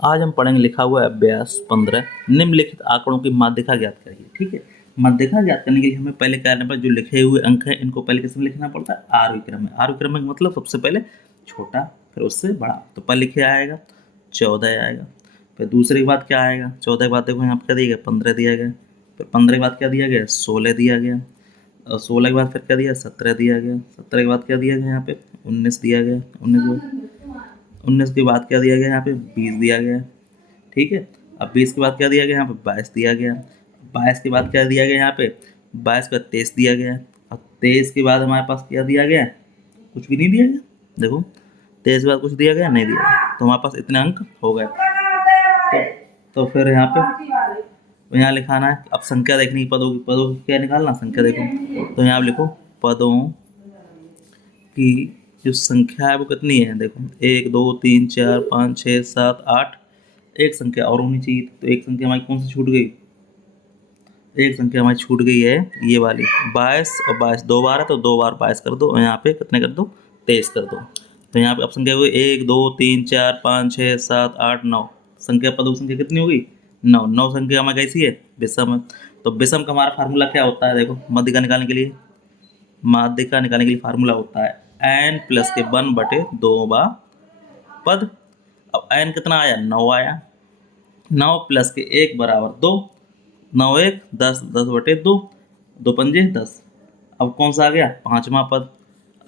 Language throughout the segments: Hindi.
आज हम पढ़ेंगे लिखा हुआ है अभ्यास 15 निम्नलिखित आंकड़ों की माध्यिका ज्ञात करिए। ठीक है, माध्यिका ज्ञात करने के लिए हमें पहले क्या करना पड़ेगा, जो लिखे हुए अंक हैं इनको पहले किसमें लिखना पड़ता है, आरोही क्रम में। आरोही क्रम में मतलब सबसे पहले छोटा फिर उससे बड़ा। तो पहले लिखे आएगा 14 आएगा, फिर दूसरे के बाद क्या आएगा, 14 के बाद देखो यहाँ पर क्या दिया गया, 15 दिया गया, फिर 15 के बाद क्या दिया गया, 16 दिया गया, और 16 के बाद फिर क्या दिया, 17 दिया गया, 17 के बाद क्या दिया गया यहाँ पे, 19 दिया गया, 19 के बाद क्या दिया गया यहाँ पे, 20 दिया गया। ठीक है, अब 20 के बाद क्या दिया गया यहाँ पे, 22 दिया गया। 22 के बाद क्या दिया गया यहाँ पे, 22 के बाद 23 दिया गया। अब 23 के बाद हमारे पास क्या दिया गया, कुछ भी नहीं दिया गया। देखो 23 के बाद कुछ दिया गया, नहीं दिया गया, तो हमारे पास इतने अंक हो गए। तो फिर यहाँ पे यहाँ लिखाना है, अब संख्या देखनी है पदों की, पदों की क्या निकालना, संख्या देखो। तो यहाँ लिखो पदों की जो संख्या है वो कितनी है, देखो 1 2 3 4 5 6 7 8, एक संख्या और होनी चाहिए। तो एक संख्या हमारी कौन सी छूट गई, एक संख्या हमारी छूट गई है ये वाली 22, और 22 दो बार है तो दो बार 22 कर दो, और यहाँ पे कितने कर दो, 23 कर दो। तो यहाँ पे अब संख्या हुई 1 2 3 4 5 6 7 8 9, संख्या पदों की संख्या कितनी होगी, 9। 9 संख्या हमारी कैसी है, विषम है। तो विषम का हमारा फार्मूला क्या होता है, देखो माध्यिका निकालने के लिए, माध्यिका निकालने के लिए फार्मूला होता है n प्लस के 1/2 बा पद। अब n कितना आया, 9 आया, 9 प्लस के 1 बराबर 2, 9 1 10, 10/2, 2 पंजे 10। अब कौन सा आ गया, पांचवा पद।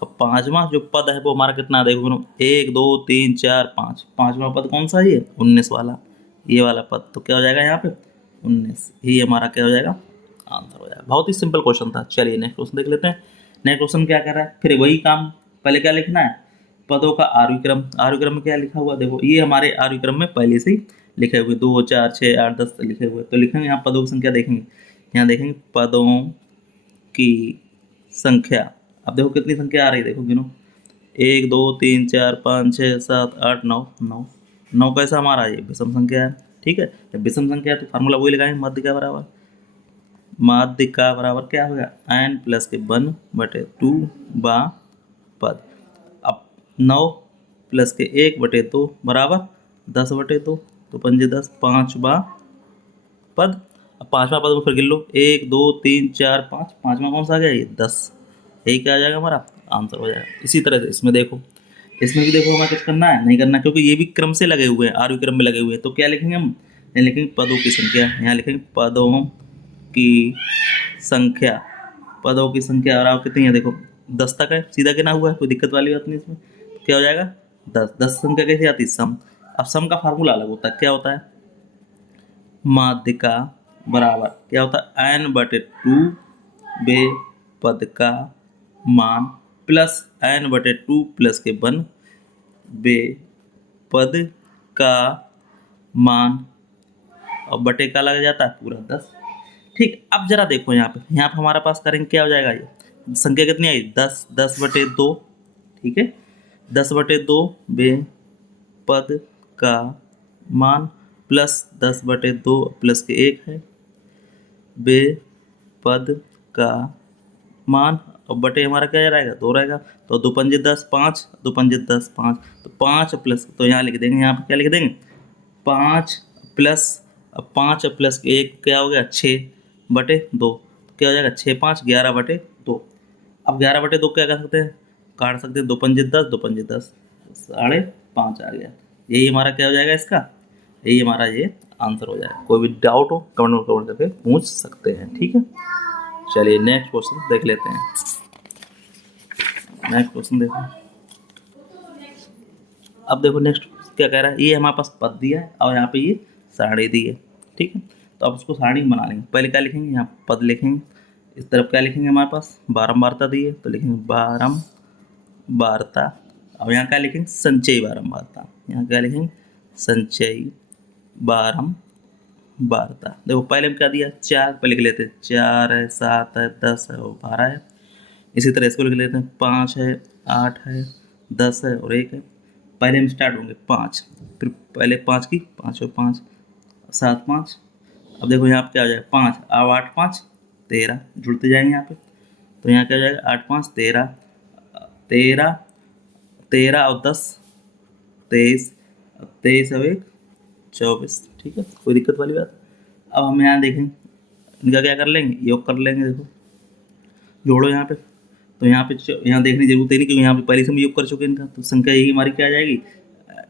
अब पांचवा जो पद है वो हमारा कितना, देखो 1 2 3 4 5, पांचवा पद कौन सा है ये, 19 वाला, ये वाला पद। तो क्या हो जाएगा यहाँ पे 19, ये हमारा क्या हो जाएगा, आंसर हो जाएगा। बहुत ही सिंपल क्वेश्चन था। चलिए नेक्स्ट क्वेश्चन देख लेते हैं। नेक्स्ट क्वेश्चन क्या कर रहा है, फिर वही काम, पहले क्या लिखना है, पदों का आरोही क्रम। आरोही क्रम में क्या लिखा हुआ, देखो ये हमारे आरोही क्रम में पहले से ही लिखे हुए 2 4 6 8 10 लिखे हुए। तो लिखेंगे यहाँ पदों की संख्या देखेंगे, यहाँ देखेंगे पदों की संख्या। अब देखो कितनी संख्या आ रही है, देखो गिनो 1 2 3 4 5 6 7 8 9, 9 9 कैसा हमारा ये विषम संख्या है। ठीक है, जब विषम संख्या है तो फार्मूला वही लगाएंगे, माध्यिका बराबर, माध्यिका बराबर क्या होगा, n प्लस के 1/2 बा पद। अब 9 प्लस के 1/2 बराबर 10/2, तो पंजे 10, 5 बा पद। अब पांचवा पद को फिर गिन लो, 1 2 3 4 5, पांचवा कौन सा आ गया, ये 10। यही क्या आ जाएगा हमारा आंसर हो जाएगा। इसी तरह से इसमें देखो, इसमें भी देखो हमें कुछ करना है, नहीं करना, क्योंकि ये भी क्रम से लगे हुए हैं, आरोही क्रम में लगे हुए हैं। तो क्या लिखेंगे हम, यहाँ लिखेंगे पदों की संख्या, यहाँ लिखेंगे पदों की संख्या। पदों की संख्या बराबर कितनी है, देखो 10 तक है, सीधा गिना हुआ है, कोई दिक्कत वाली बात नहीं इसमें। तो क्या हो जाएगा 10। 10 संख्या कैसे आती है, सम। अब सम का फार्मूला अलग होता है, क्या होता है, माध्यिका बराबर क्या होता है, n/2 बे पद का मान प्लस n/2 प्लस के 1 बे पद का मान, और बटे का लग जाता है पूरा 10। ठीक, अब जरा देखो यहाँ पे हमारे पास करेंगे क्या हो जाएगा, ये संख्या कितनी आई, 10, 10/2। ठीक है, 10/2 बे पद का मान प्लस 10/2 प्लस के 1 है बे पद का मान, और बटे हमारा क्या रहेगा, 2 रहेगा। तो 2 पंजे 10, 5, 2 पंजे 10 5, तो 5 प्लस, तो यहाँ लिख देंगे, यहाँ पे क्या लिख देंगे, 5 प्लस, अब 5 प्लस 1 क्या हो गया, 6/2, क्या हो जाएगा 6 5 11/2। अब 11/2 क्या कर सकते हैं, काट सकते हैं, 2 पंजे 10, 2 पंजे 10, 5.5 आ गया। यही हमारा क्या हो जाएगा इसका, यही हमारा ये आंसर हो जाएगा। कोई भी डाउट हो कमेंट करके पूछ सकते हैं। ठीक है, चलिए नेक्स्ट क्वेश्चन देख लेते हैं। नेक्स्ट क्वेश्चन देखो, अब देखो नेक्स्ट क्या कह रहा है, ये हमारे पास पद दिया है और यहाँ पे ये सारणी दी है। ठीक है, तो अब उसको सारणी बना लेंगे। पहले क्या लिखेंगे, यहाँ पद लिखेंगे, इस तरफ क्या लिखेंगे, हमारे पास बारंबारता दी है तो लिखेंगे बारंबारता। अब यहाँ क्या लिखेंगे, संचयी बारंबारता, यहाँ क्या लिखेंगे, संचयी बारंबारता। देखो पहले हम क्या दिया, 4 पे लिख लेते हैं, 4 है, 7 है, 10 है और 12 है। इसी तरह इसको लिख लेते हैं, 5 है, 8 है, 10 है और 1 है। पहले हम स्टार्ट होंगे 5, फिर पहले 5 की 5 और 5 7 5। अब देखो यहाँ पे क्या हो जाएगा, 5, अब 8 5 13 जुड़ते जाएंगे यहाँ पे। तो यहाँ क्या हो जाएगा, 8 5 13, 13 13 और 10 23, 23 और 1 24, ठीक है, कोई दिक्कत वाली बात। अब हम यहाँ देखें इनका क्या कर लेंगे, योग कर लेंगे। देखो जोड़ो यहाँ पे, तो यहाँ पे यहाँ देखने की जरूरत ही नहीं क्योंकि यहाँ पे पहले से हम योग कर चुके हैं इनका, तो संख्या यही हमारी क्या आ जाएगी,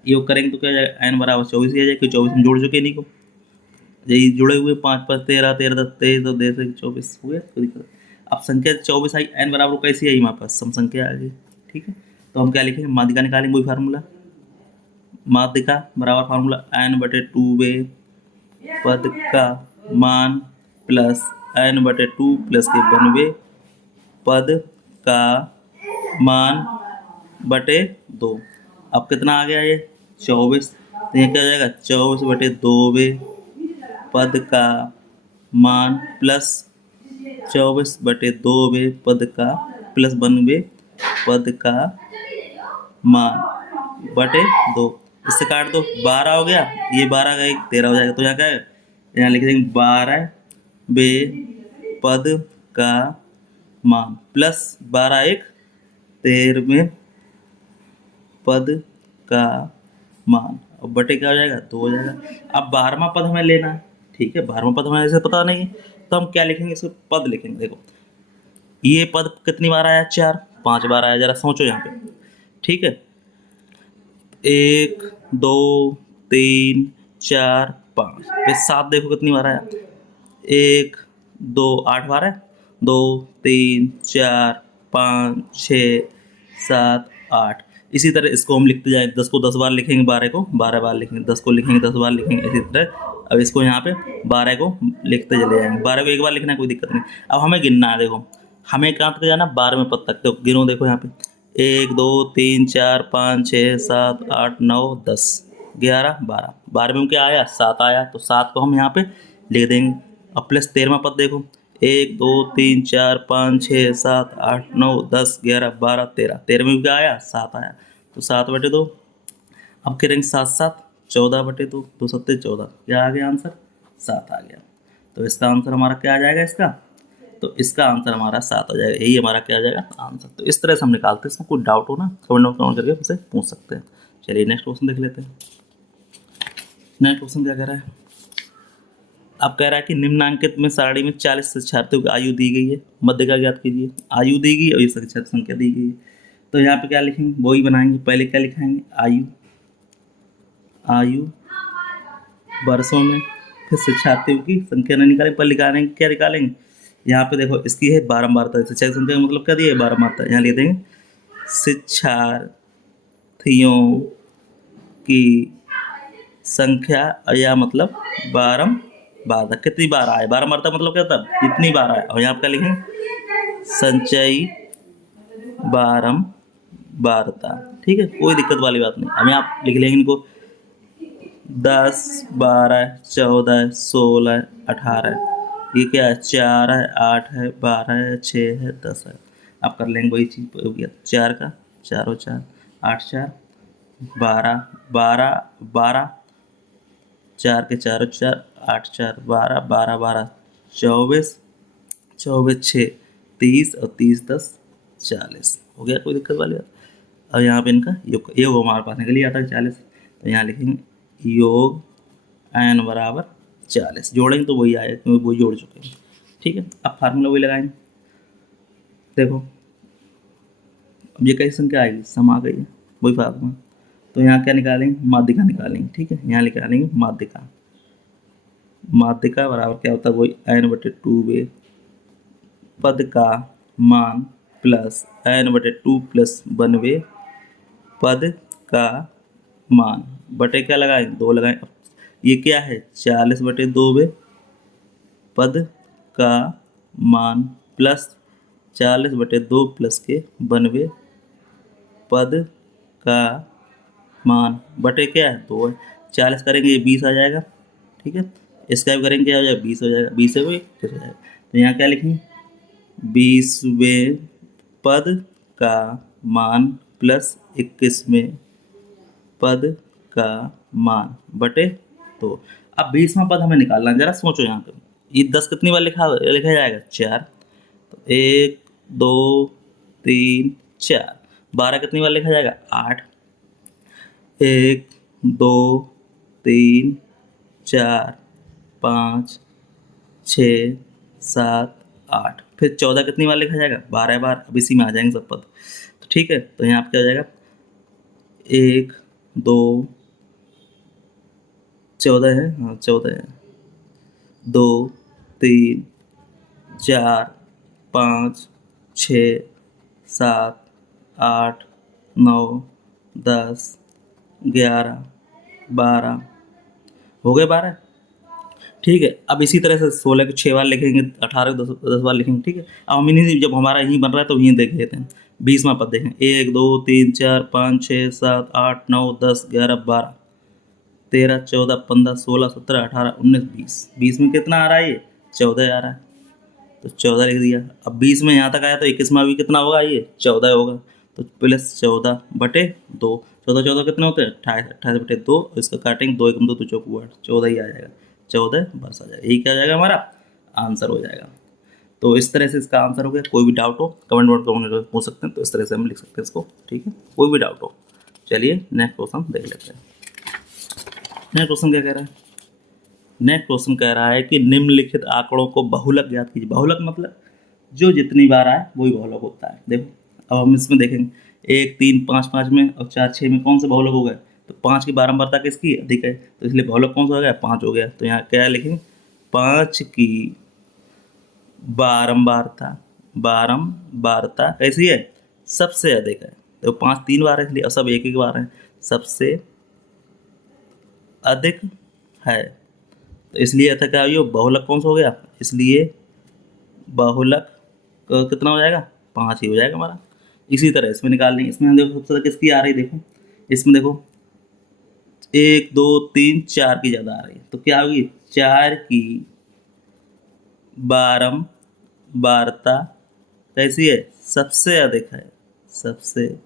योग करेंगे तो क्या आ जाएगा, n बराबर 24 ही आ जाएगी, 24 हम जोड़ चुके हैं इन्हीं को, यही जुड़े हुए 5 5 13 13 10 23 तो 24 हो गया, कोई दिक्कत। अब संख्या 24 आई, n बराबर कैसी आई हमारे पास, सम संख्या आ गई, ठीक है। तो हम क्या लिखेंगे, माध्यिका निकालेंगे, वही फार्मूला, माध्यिका बराबर फार्मूला n/2 पद का मान प्लस n/2 प्लस के 92 पद का मान बटे 2। अब कितना आ गया ये 24, तो ये क्या हो जाएगा 24/2 पद का मान प्लस 24/2 पद का प्लस 92 पद का मान बटे 2। इससे काट दो, 12 हो गया, ये 12 का 1 13 हो जाएगा, तो यहाँ क्या है, यहाँ लिख देंगे 12 पद का मान प्लस 12 1 13 पद का मान, अब बटे क्या हो जाएगा 2 हो जाएगा। अब 12वां पद हमें लेना है, ठीक है, 12वां पद हमें ऐसे पता नहीं है, तो हम क्या लिखेंगे, इसमें पद लिखेंगे। देखो ये पद कितनी बार आया, 4 5 बार आया, जरा सोचो यहाँ पे, ठीक है, 1 2 3 4 5, फिर 7 देखो कितनी बार आया, 1 2 8 बार है, 2 3 4 5 6 7 8। इसी तरह इसको हम लिखते जाएं, 10 को 10 बार लिखेंगे, 12 को 12 बार लिखेंगे, 10 को लिखेंगे 10 बार लिखेंगे, इसी तरह अब इसको यहाँ पे 12 को लिखते चले जाएंगे, 12 को एक बार लिखना है, कोई दिक्कत नहीं। अब हमें गिनना है, देखो हमें कहाँ तक जाना, 12वें पद तक, तो गिनो देखो यहाँ पे 1 2 3 4 5 6 7 8 9 10 11 12, 12वें में क्या आया 7 आया, तो 7 को हम यहाँ पे लिख देंगे। अब प्लस 13वां पद देखो, 1 2 3 4 5 6 7 8 9 10 11 12 13, 13वें में क्या आया 7 आया, तो 7/2। अब करेंगे 7 7 14/2, 2 7 14, क्या आ गया आंसर 7 आ गया। तो इसका आंसर हमारा क्या आ जाएगा, इसका तो इसका आंसर हमारा 7 आ जाएगा, यही हमारा क्या आ जाएगा आंसर। तो इस तरह से हम निकालते हैं, इसमें कोई डाउट हो ना कमेंट करके हमसे पूछ सकते हैं। चलिए नेक्स्ट क्वेश्चन देख लेते हैं। नेक्स्ट क्वेश्चन क्या कह रहा है, अब कह रहा है कि निम्नांकित में सारणी में 40 शिक्षार्थियों की आयु दी गई है, मध्यका ज्ञात कीजिए। आयु दी गई और ये शिक्षार्थी संख्या दी गई है, तो यहाँ पे क्या लिखेंगे, वही बनाएंगे, पहले क्या लिखाएंगे आयु, आयु वर्षों में, फिर शिक्षार्थियों की संख्या नहीं निकालेंगे, पर निकालेंगे क्या निकालेंगे, यहाँ पे देखो इसकी है बारंबारता, शिक्षा की संख्या का मतलब क्या दिया है बारंबारता, यहाँ लिख देंगे शिक्षार्थियों की संख्या, या मतलब बारंबारता, कितनी बार आए, बारंबारता मतलब क्या था कितनी बार आए, और यहाँ पे क्या लिखेंगे संचयी बारंबारता, ठीक है, कोई दिक्कत वाली बात नहीं। हम यहाँ लिख लेंगे इनको 10 12 14 16 18, ये क्या है 4 है 8 है 12 है 6 है 10 है। आप कर लेंगे वही चीज़ हो गया, 4 का 4 और 4 8 4 12 12 12, 4 के 4 और 4 8 4 12 12 12 24 24 6 30 और 30 10 40 हो गया, कोई दिक्कत वाली बात। अब यहाँ पे इनका योग हमारे पास निकल ही आता है 40, तो यहाँ लिखेंगे योग n बराबर 40, जोड़ेंगे तो वही आएगा क्योंकि वही जोड़ चुके हैं, ठीक है। अब फार्मूला वही लगाएंगे, देखो अब ये कैसी संख्या आएगी, सम आ गई है, वही फार्मूला, तो यहाँ क्या निकालेंगे माध्यिका निकालेंगे, ठीक है, यहाँ निकालेंगे माध्यिका, माध्यिका बराबर क्या होता है वही n/2 पद का मान प्लस n/2 प्लस 92 पद का मान बटे क्या लगाएंगे 2 लगाएं, ये क्या है 40/2 पद का मान प्लस 40/2 प्लस के 92 पद का मान बटे क्या है 2 है, 40 करेंगे ये 20 आ जाएगा, ठीक है, इसका भी करेंगे क्या हो जाएगा 20 हो जाएगा, 20 से कोई हो जाएगा, तो यहाँ क्या लिखेंगे 20वें पद का मान प्लस 21वें पद का मान बटे 2। अब 20वां पद हमें निकालना है, जरा सोचो यहाँ पे, ये 10 कितनी बार लिखा जाएगा 4, तो 1 2 3 4, 12 कितनी बार लिखा जाएगा 8, 1 2 3 4 5 6 7 8, फिर 14 कितनी बार लिखा जाएगा? 12 बार। अब इसी में आ जाएंगे सब पद। तो ठीक है, तो यहाँ पे क्या हो जाएगा? 1 2 14 है, हाँ 14 है, 2 3 4 5 6 7 8 9 10 11 12 हो गए 12। ठीक है, अब इसी तरह से 16 को 6 बार लिखेंगे, 18 को 10 बार लिखेंगे। ठीक है, अब हम इन्हीं, जब हमारा यहीं बन रहा है तो यहीं देख लेते हैं। 20वां पद देखें, 1 2 3 4 5 6 7 8 9 10 11 12 13 14 15 16 17 18 19 20। 20 में कितना आ रहा है? ये 14 आ रहा है, तो 14 लिख दिया। अब 20 में यहाँ तक आया तो 21वां भी कितना होगा? ये 14 होगा, तो प्लस 14/2। 14 14 कितने होते हैं? 28, 28/2। इसका काटेंगे, 2 1 2 तो चौक 8, 14 ही आ जाएगा। 14 बस आ जाएगा, यही क्या हो जाएगा? हमारा आंसर हो जाएगा। तो इस तरह से इसका आंसर हो गया। कोई भी डाउट हो कमेंट बॉक्स में पूछ सकते हैं, तो इस तरह से हम लिख सकते हैं इसको। ठीक है, कोई भी डाउट हो। चलिए नेक्स्ट क्वेश्चन देख लेते हैं। नेक्स्ट क्वेश्चन क्या कह रहा है? नेक्स्ट क्वेश्चन कह रहा है कि निम्नलिखित आंकड़ों को बहुलक ज्ञात कीजिए। बहुलक मतलब जो जितनी बार आए वही बहुलक होता है। देखो, अब हम इसमें देखेंगे, 1 3 5 5 में और 4 6 में कौन सा बहुलक हो गया? तो 5 की बारंबारता किसकी अधिक है, तो इसलिए बहुलक कौन सा हो गया? 5 हो गया। तो यहाँ क्या लिखेंगे? 5 की बारंबारता, बारंबारता कैसी है? सबसे अधिक है। तो 5 3 बार है, इसलिए और सब एक एक बार है, सबसे अधिक है। तो इसलिए था क्या, ये बहुलक कौन सा हो गया? इसलिए बहुलक कितना हो जाएगा? 5 ही हो जाएगा हमारा। इसी तरह इसमें निकाल लेंगे। इसमें हम देखो सबसे ज़्यादा किसकी आ रही, देखो इसमें देखो 1 2 3 4 की ज़्यादा आ रही है, तो क्या होगी? 4 की बारंबारता कैसी है? सबसे अधिक है, सबसे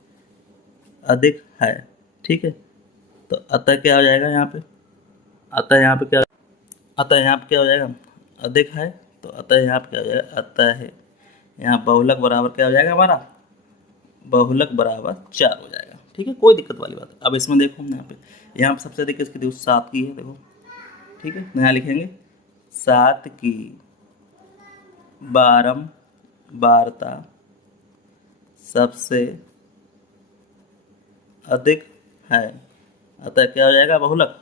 अधिक है। ठीक है, तो अतः क्या हो जाएगा यहाँ पे? अतः यहाँ पे क्या, अतः यहाँ पे क्या हो जाएगा? अधिक है, तो अतः यहाँ पे क्या हो जाएगा? अतः है यहाँ बहुलक बराबर क्या हो जाएगा हमारा? बहुलक बराबर 4 हो जाएगा। ठीक है, कोई दिक्कत वाली बात है। अब इसमें देखो, यहाँ पे सबसे अधिक किसकी? देखो 7 की है, देखो। ठीक है, यहाँ लिखेंगे 7 की बारंबारता सबसे अधिक है, अतः क्या हो जाएगा? बहुलक।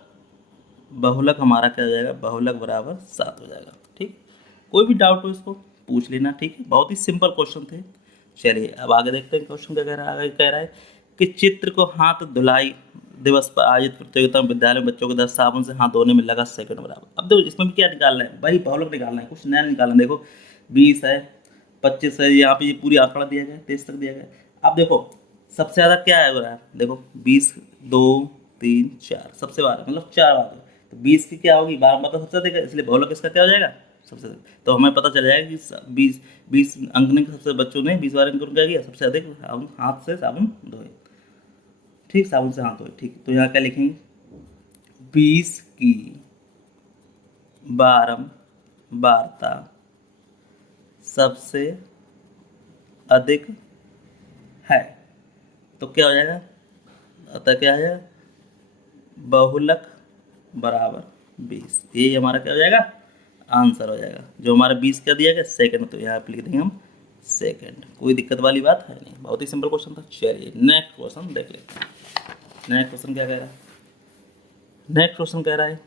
बहुलक हमारा क्या हो जाएगा? बहुलक बराबर 7 हो जाएगा। ठीक, कोई भी डाउट हो इसको पूछ लेना। ठीक है, बहुत ही सिंपल क्वेश्चन थे। चलिए अब आगे देखते हैं क्वेश्चन क्या कह रहा है। आगे कह रहा है कि चित्र को हाथ धुलाई दिवस पर आयोजित प्रतियोगिता में विद्यालय में बच्चों को 10 साबुन से हाथ धोने में लगा सेकंड बराबर। अब देखो इसमें भी क्या निकालना है भाई? बहुलक निकालना है, कुछ नया निकालना है। देखो 20 है, 25 है, यहाँ पे ये पूरी आंकड़ा दिया गया है, 23 तक दिया गया है। अब देखो सबसे ज़्यादा क्या है हो रहा है? देखो 20 2 3 4 सबसे बार, मतलब 4 बार। तो 20 की क्या होगी? 12 मतलब सबसे अधिक है, इसलिए बहुलक इसका क्या हो जाएगा? सबसे अधिक। तो हमें पता चल जाएगा कि 20 अंक ने सबसे बच्चों ने 20 बार इनको क्या किया? सबसे अधिक हाथ से साबुन धोए। ठीक, साबुन से हाथ धोए। ठीक, तो यहाँ क्या लिखेंगे? 20 की बारंबारता सबसे अधिक है, तो क्या हो जाएगा? अतः क्या है? बहुलक बराबर 20। ये हमारा क्या हो जाएगा? आंसर हो जाएगा। जो हमारा 20 क्या दिया गया? सेकंड, तो यहाँ पे लिख देंगे हम सेकंड। कोई दिक्कत वाली बात है नहीं, बहुत ही सिंपल क्वेश्चन था। चलिए नेक्स्ट क्वेश्चन देख लेते हैं। नेक्स्ट क्वेश्चन क्या कह रहा है? नेक्स्ट क्वेश्चन कह रहा है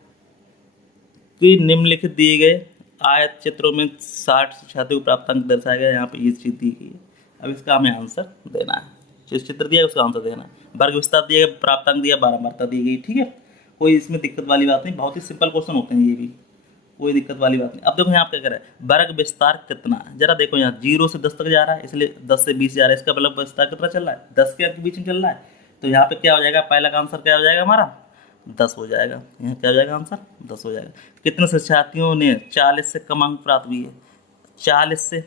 कि निम्नलिखित दिए गए आयत चित्रों में 60 छात्रों को प्राप्तांक दर्शाया गया। यहाँ पे ये चीज दी गई है। अब इसका हमें आंसर देना है। जिस चित्र दिया है उसका आंसर देना है। वर्ग विस्तार दिया गया, प्राप्तांक दिया, बारंबारता दी गई। ठीक है, कोई इसमें दिक्कत वाली बात नहीं, बहुत ही सिंपल क्वेश्चन होते हैं ये भी, कोई दिक्कत वाली बात नहीं। अब देखो यहाँ क्या कह रहा है? वर्ग विस्तार कितना है? जरा देखो, यहाँ 0 से 10 तक जा रहा है, इसलिए 10 से 20 जा रहा है। इसका मतलब विस्तार कितना चल रहा है? 10 के अंक के बीच में चल रहा है। तो यहाँ पे क्या हो जाएगा? पहला का आंसर क्या हो जाएगा हमारा? 10 हो जाएगा। यहाँ क्या हो जाएगा? आंसर 10 हो जाएगा। कितने शिक्षार्थियों ने 40 से कम अंक प्राप्त किए? 40 से,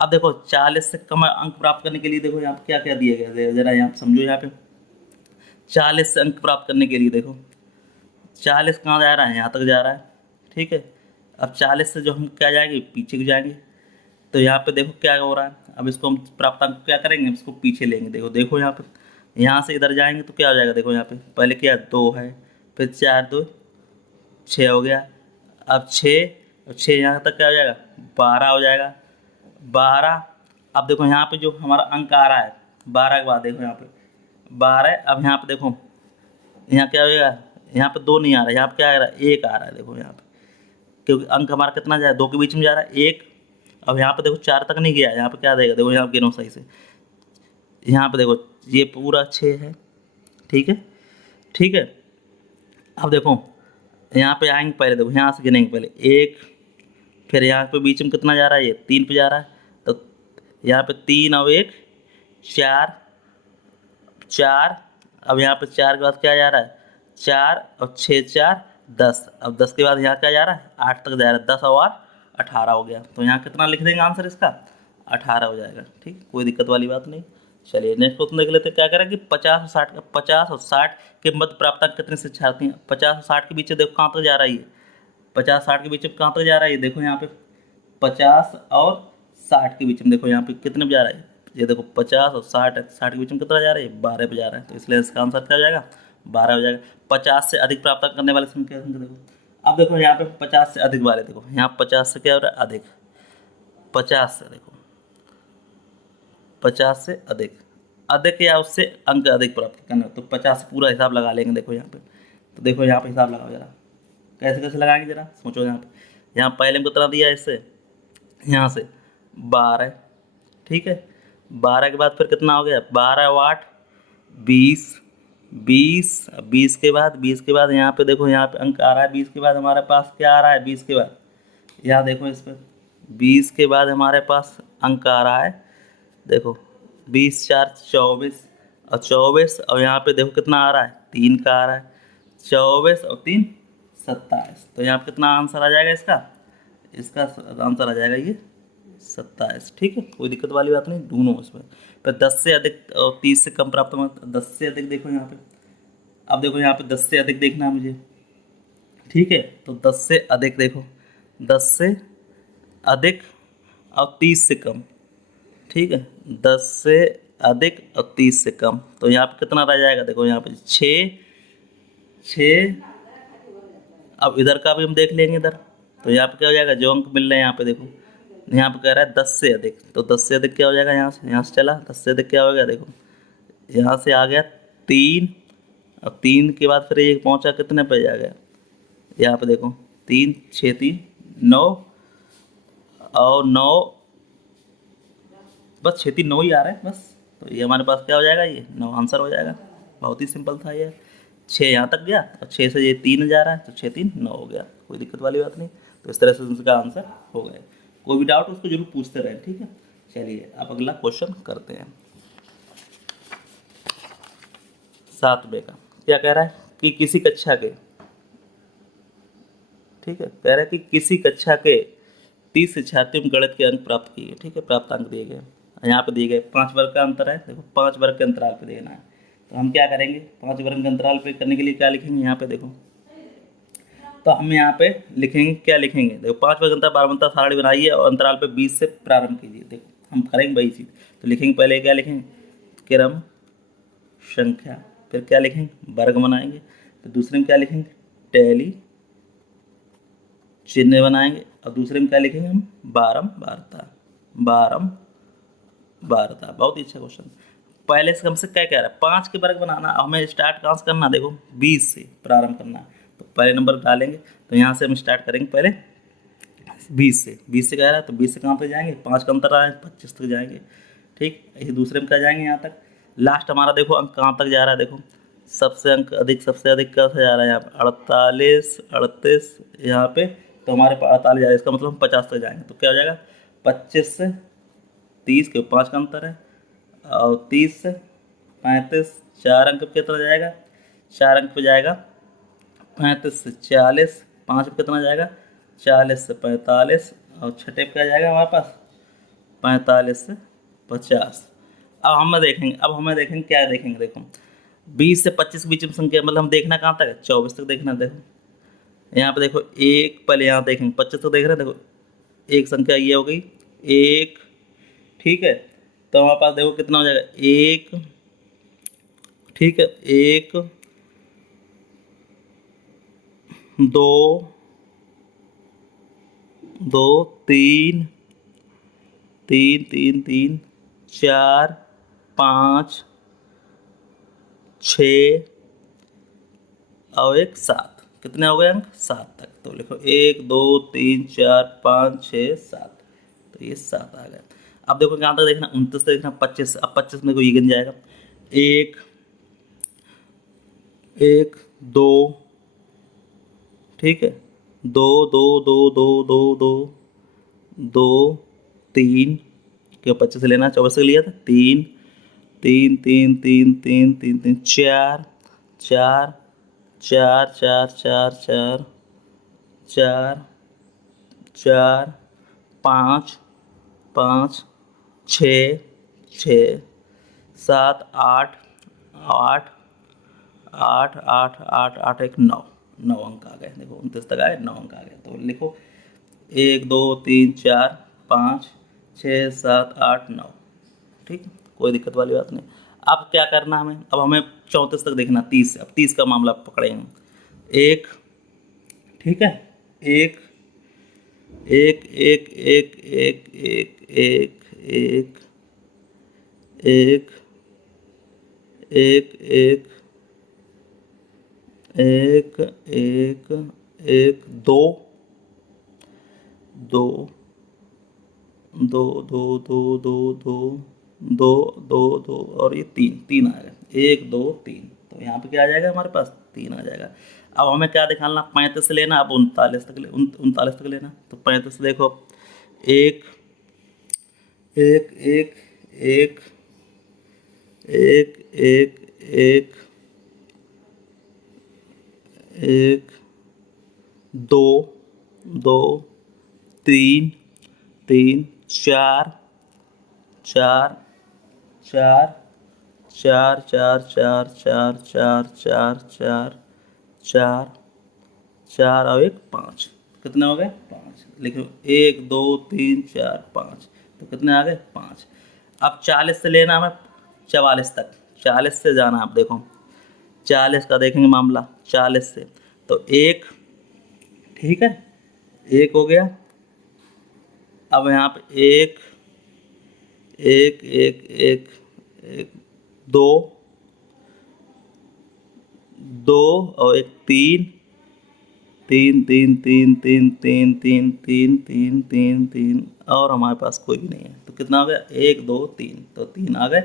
अब देखो 40 से कम अंक प्राप्त करने के लिए देखो यहाँ पे क्या क्या दिया गया है, जरा यहाँ पे समझो। यहाँ पे 40 से अंक प्राप्त करने के लिए देखो 40 कहाँ जा रहा है? यहाँ तक जा रहा है। ठीक है, अब 40 से जो हम क्या जाएंगे? पीछे को जाएंगे। तो यहाँ पे देखो क्या हो रहा है। अब इसको हम प्राप्तांक क्या करेंगे? इसको पीछे लेंगे। देखो देखो यहाँ पे, यहाँ से इधर जाएंगे तो क्या हो जाएगा? देखो यहाँ पे पहले क्या 2 है, फिर 4 2 6 हो गया। अब 6 यहाँ तक क्या हो जाएगा, 12 हो जाएगा। 12, अब देखो यहाँ पे जो हमारा अंक आ रहा है 12 के बाद देखो यहाँ पे 12, अब यहाँ पे देखो यहाँ क्या हो जाएगा, यहाँ पे 2 नहीं आ रहा है, यहाँ पे क्या आ रहा है, 1 आ रहा है देखो यहाँ पे, क्योंकि अंक हमारा कितना जा रहा है, 2 के बीच में जा रहा है 1। अब यहाँ पे देखो 4 तक नहीं गया, यहाँ पे क्या देगा, देखो यहाँ पे गिनो सही से, यहाँ पे देखो ये पूरा 6 है, ठीक है, ठीक है। अब देखो यहाँ पे आएंगे, पहले देखो यहाँ से गिनेंगे पहले 1, फिर यहाँ पे बीच में कितना जा रहा है, ये 3 पे जा रहा है, तो यहाँ पे 3 और 1 4, 4, अब यहाँ पे 4 के बाद क्या जा रहा है, 4 और 6 4 10, अब 10 के बाद यहाँ क्या जा रहा है, 8 तक जा रहा है, 10 और 8 18 हो गया। तो यहाँ कितना लिख देंगे आंसर इसका, 18 हो जाएगा, ठीक, कोई दिक्कत वाली बात नहीं। चलिए नेक्स्ट क्वेश्चन देख लेते हैं, क्या कह रहा है कि 50 और 60 के मध्य प्राप्तांक कितने से छाड़ती हैं। 50 और 60 के बीच देखो कहाँ तक जा रहा है ये, 50-60 के बीच में कहाँ तक जा रहा है ये, देखो यहाँ पे 50 और 60 के बीच में देखो यहाँ पे कितने पे जा रहा है, ये देखो 50 और 60 के बीच में कितना जा रहा है, 12 पे जा रहा है, तो इसलिए इसका आंसर क्या हो जाएगा, 12 हो जाएगा। 50 से अधिक प्राप्त करने वाले संख्या देखो, अब देखो यहाँ पे 50 से अधिक वाले, देखो यहाँ 50 से क्या हो रहा है, अधिक, 50 से देखो 50 से अधिक, अधिक या उससे अंक अधिक प्राप्त करना, तो 50 से पूरा हिसाब लगा लेंगे देखो यहाँ पे, तो देखो यहाँ पे हिसाब लगाओ जरा, कैसे कैसे लगाएंगे जरा सोचो। यहाँ पहले में कितना दिया है इससे, यहाँ से 12, ठीक है, 12 के बाद फिर कितना हो गया, 12 और 8 20, 20 के बाद यहाँ पे देखो यहाँ पे अंक आ रहा है, 20 के बाद हमारे पास क्या आ रहा है, 20 के बाद यहाँ देखो इस पर 20 के बाद हमारे पास अंक आ रहा है, देखो 20 4 24, और 24 और यहाँ पे देखो कितना आ रहा है, 3 का आ रहा है, 24 और 3 27, तो यहाँ पे कितना आंसर आ जाएगा इसका आंसर आ जाएगा ये 27, ठीक है, कोई दिक्कत वाली बात नहीं, ढूंढो इसमें। फिर 10 से अधिक और 30 से कम प्राप्त होगा, 10 से अधिक देखो यहाँ पे, अब देखो यहाँ पे 10 से अधिक देखना है मुझे, ठीक है, तो 10 से अधिक देखो, 10 से अधिक और 30 से कम, ठीक है, 10 से अधिक और 30 से कम, तो यहाँ पे कितना रह जाएगा, देखो यहाँ पे 6, अब इधर का भी हम देख लेंगे इधर, तो यहाँ पे क्या हो जाएगा, जो अंक मिल रहे हैं यहाँ पे देखो, यहाँ पे कह रहा है 10 से अधिक, तो 10 से अधिक क्या हो जाएगा, यहाँ से चला 10 से अधिक क्या हो गया, देखो यहाँ से आ गया 3, और 3 के बाद फिर ये पहुँचा कितने पे आ गया, यहाँ पे देखो 3 6 3 9, और 9 बस 6 3 9 ही आ रहा है बस, तो ये हमारे पास क्या हो जाएगा, ये 9 आंसर हो जाएगा, बहुत ही सिंपल था ये। 6 यहाँ तक गया और 6 से ये 3 जा रहा है, तो 6 3 9 हो गया, कोई दिक्कत वाली बात नहीं। तो इस तरह से उसका आंसर हो गया, कोई भी डाउट उसको जरूर पूछते रहें, ठीक है। चलिए अब अगला क्वेश्चन करते हैं। 7वें का क्या कह रहा है कि किसी कक्षा के, ठीक है, कह रहा है कि किसी कक्षा के 30 शिक्षार्थियों में गणित के अंक प्राप्त किए, ठीक है, प्राप्त अंक दिए गए, यहाँ पे दिए गए 5 वर्ग का अंतर है, देखो 5 वर्ग के अंतराल पे देना है, तो हम क्या करेंगे, 5 वर्ग के अंतराल पे करने के लिए क्या लिखेंगे, यहाँ पे देखो, तो हम यहाँ पे लिखेंगे, क्या लिखेंगे, देखो 5 वर्ग अंतर बारहमता सारणी बनाइए और अंतराल पे 20 से प्रारंभ कीजिए, देखो हम करेंगे वही चीज़, तो लिखेंगे पहले क्या लिखेंगे, क्रम संख्या, फिर क्या लिखेंगे, वर्ग बनाएंगे, तो दूसरे में क्या लिखेंगे, टैली चिन्ह बनाएंगे, और दूसरे में क्या लिखेंगे हम, बारंबारता, बारंबारता। बहुत ही अच्छा क्वेश्चन। पहले से हमसे क्या कह रहा है, 5 के वर्ग बनाना, हमें स्टार्ट कहाँ से करना, देखो 20 से प्रारंभ करना, तो पहले नंबर डालेंगे, तो यहाँ से हम स्टार्ट करेंगे पहले 20 से, 20 से कह रहा है, तो 20 से कहाँ तक जाएंगे, 5 का अंतर आए 25 तक जाएंगे, ठीक। इसी दूसरे में क्या जाएंगे, यहाँ तक लास्ट हमारा देखो अंक कहाँ तक जा रहा है, देखो सबसे अंक अधिक, सबसे अधिक कैसे जा रहा है, यहाँ पे 48 38, यहाँ पे तो हमारे पास 48 जा रहा है, इसका मतलब हम 50 तक जाएंगे, तो क्या हो जाएगा, 25 से 30 के 5 का अंतर है, और 30 से 35, 4 अंक पे कितना जाएगा, 4 अंक पे जाएगा, 35 से 40, 5 पे कितना जाएगा, 40 से 45, और छठे पे क्या जाएगा हमारे पास, 45 से 50। अब हमें देखेंगे क्या देखेंगे, देखो 20 से 25 के बीच में संख्या, मतलब हम देखना कहाँ तक है, 24 तक देखना, देखो यहाँ पे देखो एक, पहले यहाँ देखेंगे 25 तक देख रहे हैं, देखो एक संख्या ये हो गई 1, ठीक है, तो हमारे पास देखो कितना हो जाएगा 1, ठीक है, 1 दो, दो, तीन, तीन, तीन, तीन, चार, पाँच, छ और एक सात। कितने हो गए अंक? सात तक। तो लिखो 1 2 3 4 5 6 7। तो ये 7 आ गए। अब देखो कहाँ तक देखना, 29 तक देखना, 25। अब 25 में को ये गिन जाएगा। एक, एक, दो, ठीक है, दो, दो, दो, दो, दो, दो, दो, तीन, क्यों 25 से लेना, 24 से लिया था, तीन, तीन, तीन, तीन, तीन, तीन, तीन, चार, चार, चार, चार, चार, चार, चार, चार, पाँच, पाँच, छः, छः, सात, आठ, आठ, आठ, आठ, आठ, आठ, एक, नौ। नौ अंक आ गए। देखो 29 तक आए, 9 अंक आ गए। तो लिखो 1 2 3 4 5 6 7 8 9। ठीक, कोई दिक्कत वाली बात नहीं। अब क्या करना हमें, अब हमें 34 तक देखना, 30। अब 30 का मामला पकड़ेंगे। एक, ठीक है, एक, एक, एक, एक, एक, एक, एक, एक, एक, एक, एक, एक, एक, एक, दो, दो, दो, दो, दो, दो, दो, दो, दो, दो और ये तीन। तीन आ गए, 1 2 3। तो यहाँ पे क्या आ जाएगा हमारे पास? 3 आ जाएगा। अब हमें क्या दिखाना, 35 से लेना, अब 39 तक 39 तक लेना। तो 35 देखो, एक, एक, एक, एक, एक, एक, एक, एक, दो, दो, तीन, तीन, चार, चार, चार, चार, चार, चार, चार, चार, चार, चार, चार, चार और एक, पाँच। कितने हो गए? 5। लिखो 1 2 3 4 5। तो कितने आ गए? 5। अब 40 से लेना हमें 44 तक। 40 से जाना, आप देखो 40 का देखेंगे मामला। 40 से तो एक, ठीक है, एक हो गया। अब यहाँ पे एक, एक, एक, एक, एक, दो, दो और एक, तीन, तीन, तीन, तीन, तीन, तीन, तीन, तीन, तीन, तीन, तीन और हमारे पास कोई भी नहीं है। तो कितना हो गया? 1 2 3। तो 3 आ गए।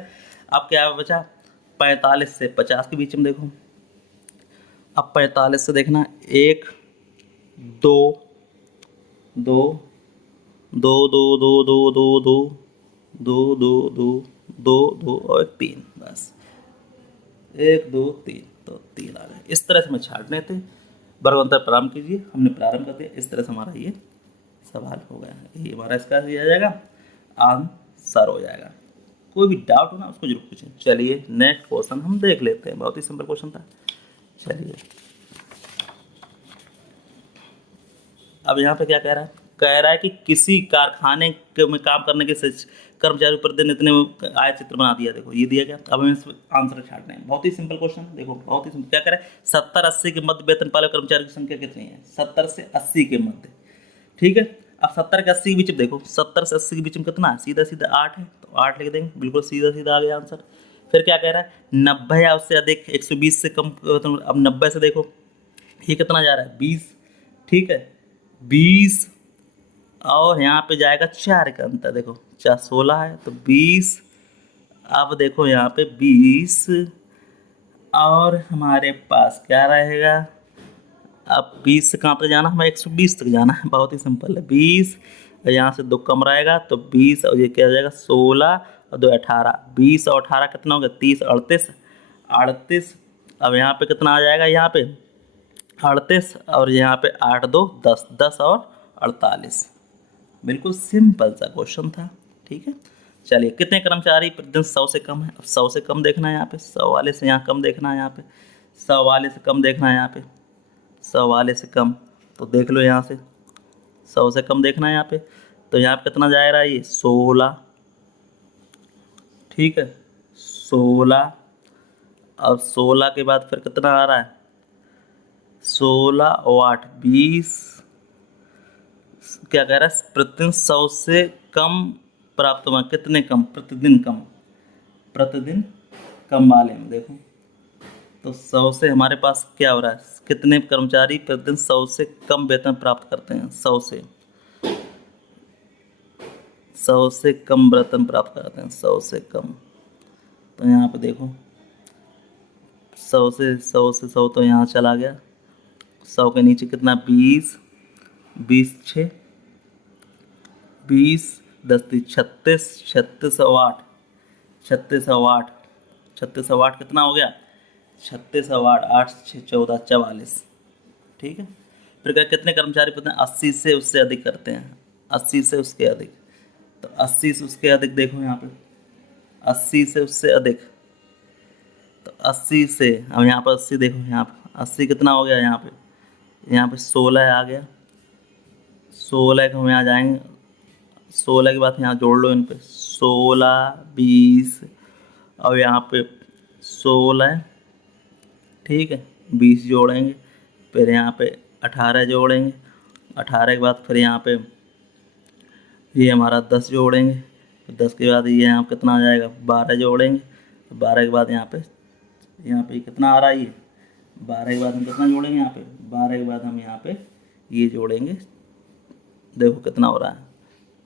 अब क्या बचा? 45 से 50 के बीच में देखो। अब 45 से देखना, एक, दो, दो, दो, दो, दो, दो, दो, दो, दो, दो, दो, दो, दो और एक, तीन। बस 1 2 3। तो 3 आ गए। इस तरह से हमें छांटने थे। वर्गवंतर प्रारंभ कीजिए। हमने प्रारंभ कर दिया। इस तरह से हमारा ये सवाल हो गया है। ये हमारा इसका दिया जाएगा, आंसर हो जाएगा। कोई भी डाउट हो ना, उसको जरूर पूछें। चलिए नेक्स्ट क्वेश्चन हम देख लेते हैं। बहुत ही सिंपल क्वेश्चन था। चलिए अब यहाँ पे क्या कह रहा है? कह रहा है कि किसी कारखाने में काम करने के कर्मचारी प्रतिदिन इतने आय चित्र बना दिया। देखो ये दिया गया। अब हमें इस आंसर छाटना है। बहुत ही सिंपल क्वेश्चन है। देखो बहुत ही सिंपल। क्या कह रहा है? 70-80 के मध्य वेतन पाने वाले कर्मचारी की संख्या कितनी है? 70 से 80 के मध्य, ठीक है। अब 70 के 80 के बीच में देखो, 70 से 80 के बीच में कितना है? सीधा सीधा 8 है। तो 8 लिख देंगे। बिल्कुल सीधा सीधा आ गया आंसर। फिर क्या कह रहा है? 90 या उससे अधिक, 120 से कम। अब 90 से देखो ये कितना जा रहा है? 20, ठीक है, 20 और यहाँ पे जाएगा 4 का अंतर। देखो 4 16 है तो 20। अब देखो यहाँ पे 20 और हमारे पास क्या रहेगा? अब 20 से कहाँ तक जाना? हमें 120 तक जाना है। बहुत ही सिंपल है। 20 और यहाँ से 2 कम रहेगा तो 20 और ये क्या हो जाएगा? 16 और 2 18। 20 और 18 कितना हो गया? 30 38 38। अब यहाँ पे कितना आ जाएगा? यहाँ पे 38 और यहाँ पे 8 2 10 10 और 48। बिल्कुल सिंपल सा क्वेश्चन था। ठीक है। चलिए कितने कर्मचारी प्रतिदिन 100 से कम है? अब 100 से कम देखना है यहाँ पे। 100 वाले से यहाँ कम देखना है। यहाँ पे 100 वाले से कम देखना है। यहाँ पे 100 वाले से कम, तो देख लो यहाँ से 100 से कम देखना है यहाँ पे। तो यहाँ पे कितना जा रहा है? ये 16, ठीक है, 16। अब 16 के बाद फिर कितना आ रहा है? 16 वाट 20 क्या कह रहा है, प्रतिदिन 100 से कम प्राप्त हुआ, कितने कम, प्रतिदिन कम, प्रतिदिन कम वाले में देखो, तो 100 से हमारे पास क्या हो रहा है, कितने कर्मचारी प्रतिदिन 100 से कम वेतन प्राप्त करते हैं, 100 से कम वेतन प्राप्त करते हैं, 100 से कम। तो यहाँ पे देखो 100 तो यहाँ चला गया, 100 के नीचे कितना, 20, 20 6, 20 10 36, 3608, 3608, 3608 कितना हो गया, 3608, 8 6 14 44। ठीक है, फिर क्या, कितने कर्मचारी पता है 80 से उससे अधिक करते हैं, 80 से उसके अधिक, तो 80 से उसके अधिक देखो यहाँ पे, 80 से उससे अधिक, तो 80 से, अब यहाँ पर 80 देखो, यहाँ पे 80 कितना हो गया, यहाँ पे 16 आ गया, 16 को हम यहाँ जाएंगे, 16 के बाद यहाँ जोड़ लो इन पे, 16 20, और यहाँ पे 16, ठीक है, 20 जोड़ेंगे, फिर यहाँ पे 18 जोड़ेंगे, 18 के बाद फिर यहाँ पे ये हमारा 10 जोड़ेंगे, फिर 10 के बाद ये यहाँ कितना आ जाएगा, 12 जोड़ेंगे, 12 के बाद यहाँ पे कितना आ रहा है, ये 12 के बाद हम कितना जोड़ेंगे, यहाँ पे 12 के बाद हम यहाँ पे ये जोड़ेंगे, देखो कितना हो रहा है,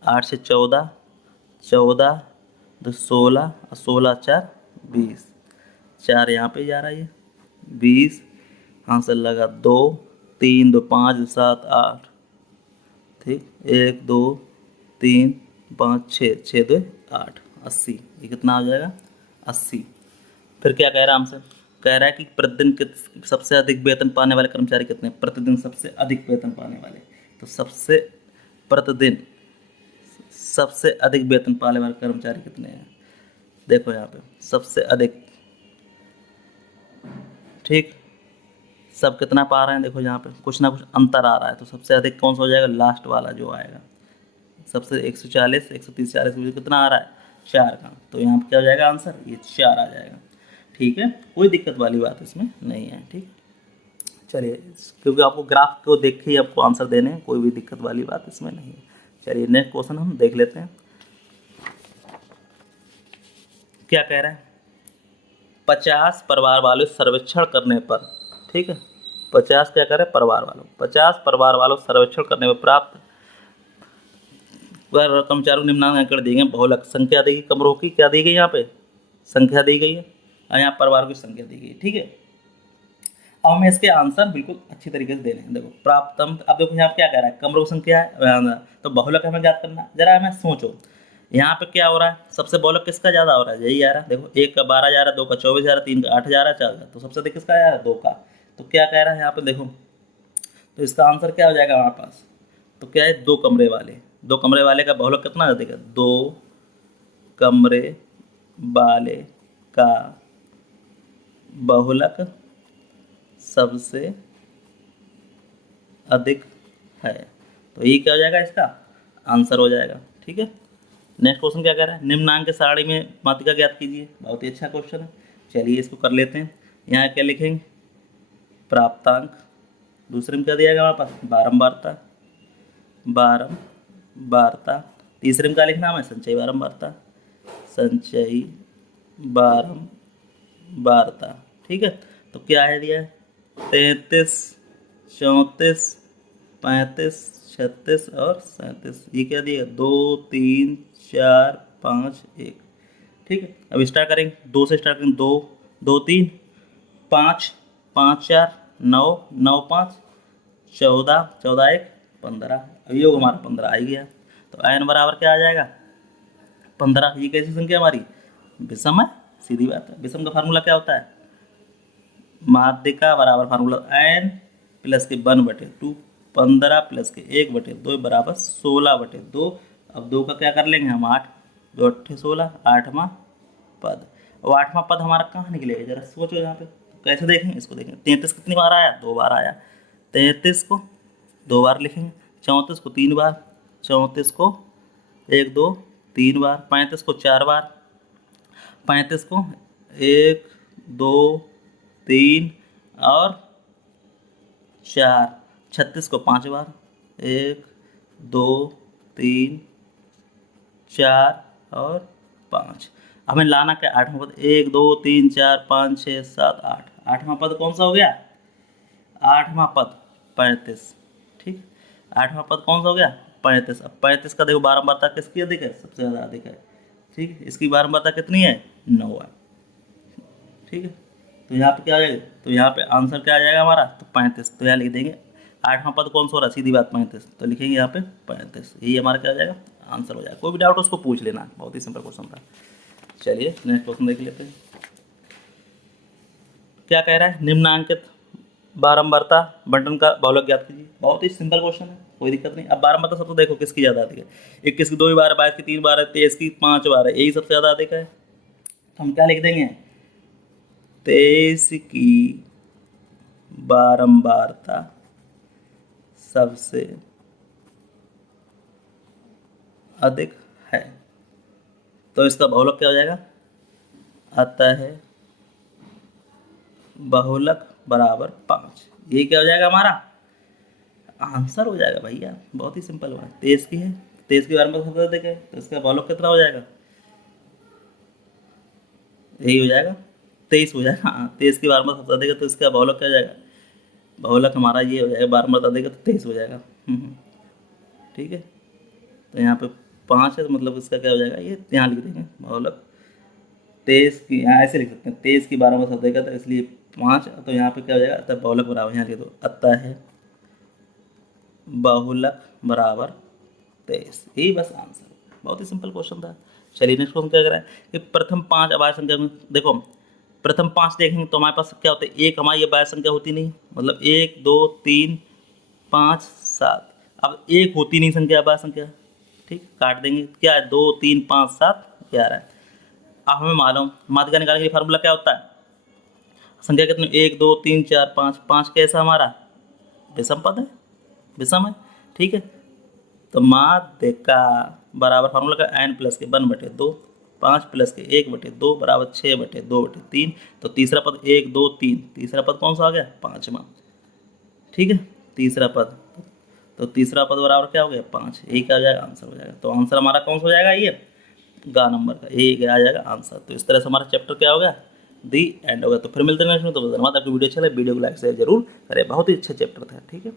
8 से 14, 14 तो 16, और 16 4 20, 4 यहाँ पे जा रहा है, ये 20, यहाँ से लगा 2 3 2 5 2 7 8, ठीक, 1 2 3 5 6 6 2 8, 80, ये कितना हो जाएगा, 80। फिर क्या कह रहा है हमसे, कह रहा है कि प्रतिदिन सबसे अधिक वेतन पाने वाले कर्मचारी कितने, प्रतिदिन सबसे अधिक वेतन पाने वाले, तो प्रतिदिन सबसे अधिक वेतन पाने वाले कर्मचारी कितने हैं, देखो यहाँ पे सबसे अधिक, ठीक, सब कितना पा रहे हैं, देखो यहाँ पे कुछ ना कुछ अंतर आ रहा है, तो सबसे अधिक कौन सा हो जाएगा, लास्ट वाला जो आएगा, सबसे 140 130 40 में कितना आ रहा है, 4 का, तो यहाँ पे क्या हो जाएगा आंसर, ये 4 आ जाएगा। ठीक है, कोई दिक्कत वाली बात इसमें नहीं है। ठीक, चलिए, क्योंकि आपको ग्राफ को देख के ही आपको आंसर देने हैं, कोई भी दिक्कत वाली बात इसमें नहीं है। चलिए नेक्स्ट क्वेश्चन हम देख लेते हैं, क्या कह रहा है, 50 परिवार वालों सर्वेक्षण करने पर, ठीक है, 50 क्या करे परिवार वालों, 50 परिवार वालों सर्वेक्षण करने पर प्राप्त कर्मचारियों निम्नांक आंकड़े दिए गए, बहुलक संख्या दी गई, कमरों की क्या दी गई, यहाँ पे संख्या दी गई है, और यहाँ परिवार की संख्या दी गई। ठीक है, अब हमें इसके आंसर बिल्कुल अच्छी तरीके से देने हैं। देखो प्राप्तम, अब देखो यहाँ क्या कह रहा है, कमरों की संख्या है, तो बहुलक हमें ज्ञात करना। जरा हमें सोचो यहाँ पे क्या हो रहा है, सबसे बहुलक किसका ज्यादा हो रहा है, यही आ रहा है। देखो 1 का 12 जा रहा है, 2 का 24 जा रहा है, 3 का 8 जा रहा है, 4 का, तो सबसे अधिक किसका जा रहा है, 2 का। तो क्या कह रहा है यहाँ पे देखो, तो इसका आंसर क्या हो जाएगा हमारे पास, तो क्या है, 2 कमरे वाले, 2 कमरे वाले का बहुलक कितना अधिक है, 2 कमरे वाले का बहुलक सबसे अधिक है, तो ये क्या हो जाएगा, इसका आंसर हो जाएगा। ठीक है, नेक्स्ट क्वेश्चन क्या कह रहा है, निम्नांक के सारणी में मात्रिका ज्ञात कीजिए। बहुत ही अच्छा क्वेश्चन है, चलिए इसको कर लेते हैं। यहाँ क्या लिखेंगे, प्राप्तांक, दूसरे में क्या दिया गया हमारे पास, बारंबारता, बारंबारता, तीसरे में क्या लिखना है हमें, संचयी बारंबारता, संचयी बारंबारता। ठीक है, तो क्या है दिया है, 33 34 35 36 और 37, ये क्या दिया, 2 3 4 5 1। ठीक है, अब स्टार्ट करेंगे, 2 से स्टार्ट करेंगे, 2 2 3 5 5 4 9 9 5 14 14 1 15, अब योग हमारा 15 आ ही गया। तो n बराबर क्या आ जाएगा, 15। ये कैसी संख्या हमारी, विषम है, सीधी बात है। विषम का फार्मूला क्या होता है, माध्यिका बराबर फार्मूला n प्लस के 1/2, 15 प्लस के 1/2 बराबर 16/2। अब 2 का क्या कर लेंगे हम, 8 2 8 16, 8वां पद। और 8वां पद हमारा कहाँ निकलेगा, जरा सोचो यहाँ पे, कैसे देखेंगे इसको, देखेंगे 33 कितनी बार आया, 2 बार आया, 33 को 2 बार लिखेंगे, 34 को 3 बार, 34 को 1 2 3 बार, 35 को 4 बार, 35 को 1 2 3 और 4, 36 को 5 बार, 1 2 3 4 और 5। हमें लाना क्या, आठवां पद, 1 2 3 4 5 6 7 8, आठवां पद कौन सा हो गया, आठवां पद 35, ठीक। आठवां पद कौन सा हो गया, 35। अब 35 का देखो बारंबारता किसकी अधिक है, सबसे ज़्यादा अधिक है, ठीक है। इसकी बारंबारता कितनी है, 9 है, ठीक है। तो यहाँ पे क्या आ जाएगा, तो यहाँ पे आंसर क्या आ जाएगा हमारा, तो 35। तो यहाँ लिख देंगे आठवां पद कौन सा हो रहा है, सीधी बात 35, तो लिखेंगे यहाँ पे 35, यही हमारा क्या आ जाएगा, आंसर हो जाएगा। कोई भी डाउट उसको पूछ लेना, बहुत ही सिंपल क्वेश्चन था। चलिए नेक्स्ट क्वेश्चन देख लेते हैं। क्या कह रहा है, निम्नांकित बारंबारता बंटन का बहुलक ज्ञात कीजिए। बहुत ही सिंपल क्वेश्चन है, कोई दिक्कत नहीं। अब बारंबारता सब तो देखो किसकी ज़्यादा अधिक है, 21 की 2 बार है, 22 की 3 बार है, 23 की 5 बार है, यही सबसे ज़्यादा अधिक है। तो हम क्या लिख देंगे, 23 की बारंबारता सबसे अधिक है, तो इसका बहुलक क्या हो जाएगा, अतः बहुलक बराबर 5। ये क्या हो जाएगा, हमारा आंसर हो जाएगा भैया, बहुत ही सिंपल हुआ। 23 की है, 23 की बारंबारता सबसे अधिक है, तो इसका बहुलक कितना हो जाएगा, यही हो जाएगा 23 हो जाएगा। हाँ, 23 की बारंबारता सबसे अधिक है, तो इसका बहुलक क्या हो जाएगा, बहुलक हमारा ये हो जाएगा, बारंबारता अधिक है तो 23 हो जाएगा। ठीक है। तो यहाँ पे 5 है, तो मतलब इसका क्या हो जाएगा, ये यहाँ लिख देंगे बहुलक 23 की, यहाँ ऐसे लिख सकते हैं, 23 की बारंबारता सबसे अधिक है, तो इसलिए 5। तो यहाँ पे क्या हो जाएगा, अतः बहुलक बराबर, यहाँ लिख दो, अतः है बहुलक बराबर 23, यही बस आंसर। बहुत ही सिंपल क्वेश्चन था। चलिए नेक्स्ट क्वेश्चन क्या कह रहा है कि प्रथम 5 अभाज्य संख्या में, देखो प्रथम 5 देखेंगे तो हमारे पास क्या होता है, एक हमारी अभाज्य संख्या होती नहीं, मतलब 1 2 3 5 7। अब एक होती नहीं संख्या अभाज्य संख्या, ठीक, काट देंगे, क्या है 2 3 5 7 11 है। अब हमें मालूम माध्यिका निकालने के लिए फार्मूला क्या होता है, संख्या कितनी, 1 2 3 4 5, 5 कैसा हमारा विषम पद है, विषम है, ठीक है। तो माध्यिका बराबर फार्मूला का n प्लस के 1/2, 5 प्लस के 1/2 बराबर 6/2/3। तो तीसरा पद 1 2 3, तीसरा पद कौन सा आ गया, 5वां, ठीक है, तीसरा पद। तो तीसरा पद बराबर क्या हो गया, 5, यही क्या हो जाएगा, आंसर हो जाएगा। तो आंसर हमारा कौन सा हो जाएगा, ये गा नंबर का, यही क्या आ जाएगा आंसर। तो इस तरह से हमारा चैप्टर क्या हो गया, दी एंड हो गया। तो फिर मिलते हैं नेक्स्ट में। तो धन्यवाद, आपकी वीडियो अच्छा लगे वीडियो को लाइक शेयर जरूर करें, बहुत ही अच्छा चैप्टर था, ठीक है।